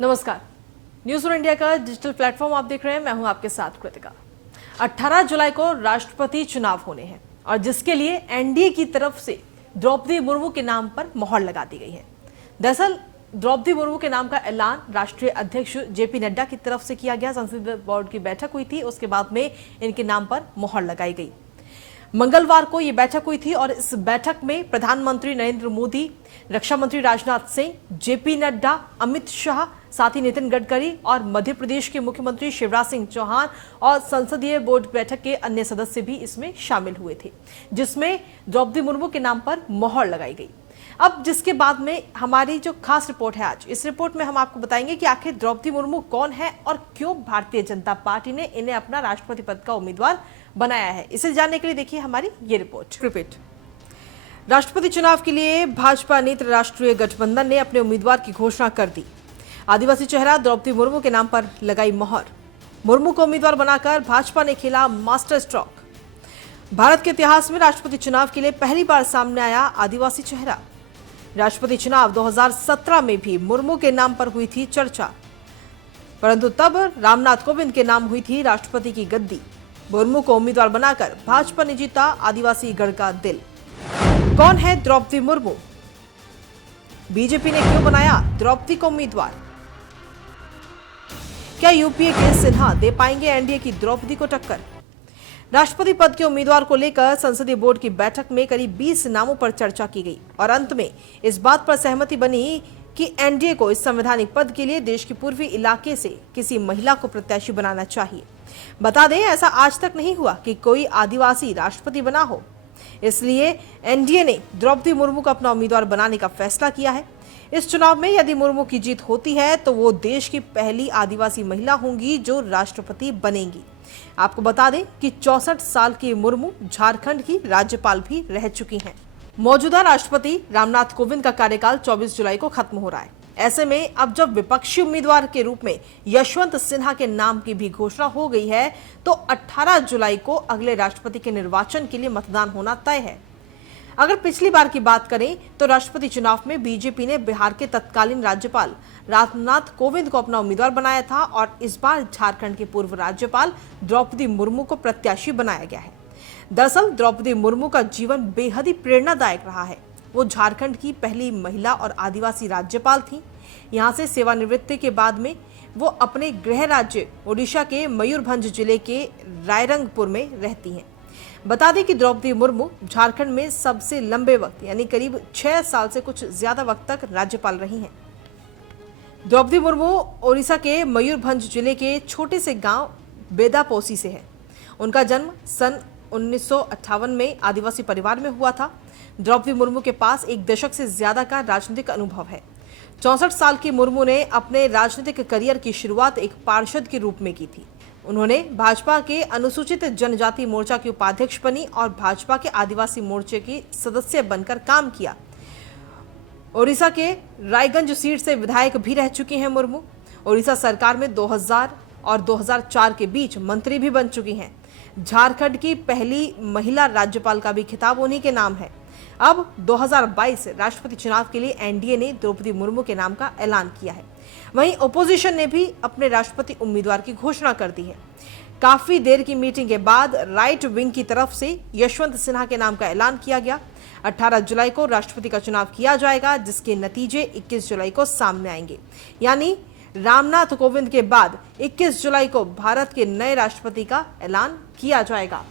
नमस्कार। News on India का digital platform आप देख रहे हैं। मैं हूं आपके साथ कृतिका। 18 जुलाई को राष्ट्रपति चुनाव होने हैं और जिसके लिए एनडीए की तरफ से द्रौपदी मुर्मू के नाम पर मोहर लगा दी गई है। दरअसल द्रौपदी मुर्मू के नाम का ऐलान राष्ट्रीय अध्यक्ष जेपी नड्डा की तरफ से किया गया। संसदीय बोर्ड की बैठक हुई थी, उसके बाद में इनके नाम पर मोहर लगाई गई। मंगलवार को यह बैठक हुई थी और इस बैठक में प्रधानमंत्री नरेंद्र मोदी, रक्षा मंत्री राजनाथ सिंह, जेपी नड्डा, अमित शाह, साथ ही नितिन गडकरी और मध्य प्रदेश के मुख्यमंत्री शिवराज सिंह चौहान और संसदीय बोर्ड बैठक के अन्य सदस्य भी इसमें शामिल हुए थे, जिसमें द्रौपदी मुर्मू के नाम पर मोहर लगाई गई। अब जिसके बाद में हमारी जो खास रिपोर्ट है आज, इस रिपोर्ट में हम आपको बताएंगे कि आखिर द्रौपदी मुर्मू कौन है और क्यों भारतीय जनता पार्टी ने इन्हें अपना राष्ट्रपति पद का उम्मीदवार बनाया है। इसे जानने के लिए देखिए हमारी ये रिपोर्ट। राष्ट्रपति चुनाव के लिए भाजपा नेत्र राष्ट्रीय गठबंधन ने अपने उम्मीदवार की घोषणा कर दी। आदिवासी चेहरा द्रौपदी मुर्मू के नाम पर लगाई मोहर। मुर्मू को उम्मीदवार बनाकर भाजपा ने खेला मास्टर स्ट्रोक। भारत के इतिहास में राष्ट्रपति चुनाव के लिए पहली बार सामने आया आदिवासी चेहरा। राष्ट्रपति चुनाव 2017 में भी मुर्मू के नाम पर हुई थी चर्चा, परंतु तब रामनाथ कोविंद के नाम हुई थी राष्ट्रपति की गद्दी। मुर्मू को उम्मीदवार बनाकर भाजपा ने जीता आदिवासी गढ़ का दिल। कौन है द्रौपदी मुर्मू? बीजेपी ने क्यों बनाया द्रौपदी को उम्मीदवार? क्या यूपीए के सिन्हा दे पाएंगे एनडीए की द्रौपदी को टक्कर? राष्ट्रपति पद के उम्मीदवार को लेकर संसदीय बोर्ड की बैठक में करीब 20 नामों पर चर्चा की गई और अंत में इस बात पर सहमति बनी कि एनडीए को इस संवैधानिक पद के लिए देश के पूर्वी इलाके से किसी महिला को प्रत्याशी बनाना चाहिए। बता दें, ऐसा आज तक नहीं हुआ कि कोई आदिवासी राष्ट्रपति बना हो, इसलिए एनडीए ने द्रौपदी मुर्मू को अपना उम्मीदवार बनाने का फैसला किया है। इस चुनाव में यदि मुर्मू की जीत होती है तो वो देश की पहली आदिवासी महिला होंगी जो राष्ट्रपति बनेंगी। आपको बता दें कि 64 साल की मुर्मू झारखंड की राज्यपाल भी रह चुकी हैं। मौजूदा राष्ट्रपति रामनाथ कोविंद का कार्यकाल 24 जुलाई को खत्म हो रहा है। ऐसे में अब जब विपक्षी उम्मीदवार के रूप में यशवंत सिन्हा के नाम की भी घोषणा हो गई है तो 18 जुलाई को अगले राष्ट्रपति के निर्वाचन के लिए मतदान होना तय है। अगर पिछली बार की बात करें तो राष्ट्रपति चुनाव में बीजेपी ने बिहार के तत्कालीन राज्यपाल रामनाथ कोविंद को अपना उम्मीदवार बनाया था और इस बार झारखंड के पूर्व राज्यपाल द्रौपदी मुर्मू को प्रत्याशी बनाया गया है। दरअसल द्रौपदी मुर्मू का जीवन बेहद ही प्रेरणादायक रहा है। वो झारखंड की पहली महिला और आदिवासी राज्यपाल थी। यहाँ से सेवानिवृत्ति के बाद में वो अपने गृह राज्य ओडिशा के मयूरभंज जिले के रायरंगपुर में रहती हैं। बता दें कि द्रौपदी मुर्मू झारखंड में सबसे लंबे वक्त यानी करीब 6 साल से कुछ ज्यादा वक्त तक राज्यपाल रही हैं। द्रौपदी मुर्मू ओडिशा के मयूरभंज जिले के छोटे से गांव बेदापोसी से है। उनका जन्म सन 1958 में आदिवासी परिवार में हुआ था। द्रौपदी मुर्मू के पास एक दशक से ज्यादा का राजनीतिक अनुभव है। 64 साल की मुर्मू ने अपने राजनीतिक करियर की शुरुआत एक पार्षद के रूप में की थी। उन्होंने भाजपा के अनुसूचित जनजाति मोर्चा की उपाध्यक्ष बनी और भाजपा के आदिवासी मोर्चे की सदस्य बनकर काम किया। ओडिशा के रायगंज सीट से विधायक भी रह चुकी हैं मुर्मू। ओडिशा सरकार में 2000 और 2004 के बीच मंत्री भी बन चुकी हैं। झारखंड की पहली महिला राज्यपाल का भी खिताब उन्हीं के नाम है। अब 2022 राष्ट्रपति चुनाव के लिए एनडीए ने द्रौपदी मुर्मू के नाम का ऐलान किया है। वहीं ओपोजिशन ने भी अपने राष्ट्रपति उम्मीदवार की घोषणा कर दी है। काफी देर की मीटिंग के बाद राइट विंग की तरफ से यशवंत सिन्हा के नाम का ऐलान किया गया। 18 जुलाई को राष्ट्रपति का चुनाव किया जाएगा, जिसके नतीजे 21 जुलाई को सामने आएंगे। यानी रामनाथ कोविंद के बाद 21 जुलाई को भारत के नए राष्ट्रपति का ऐलान किया जाएगा।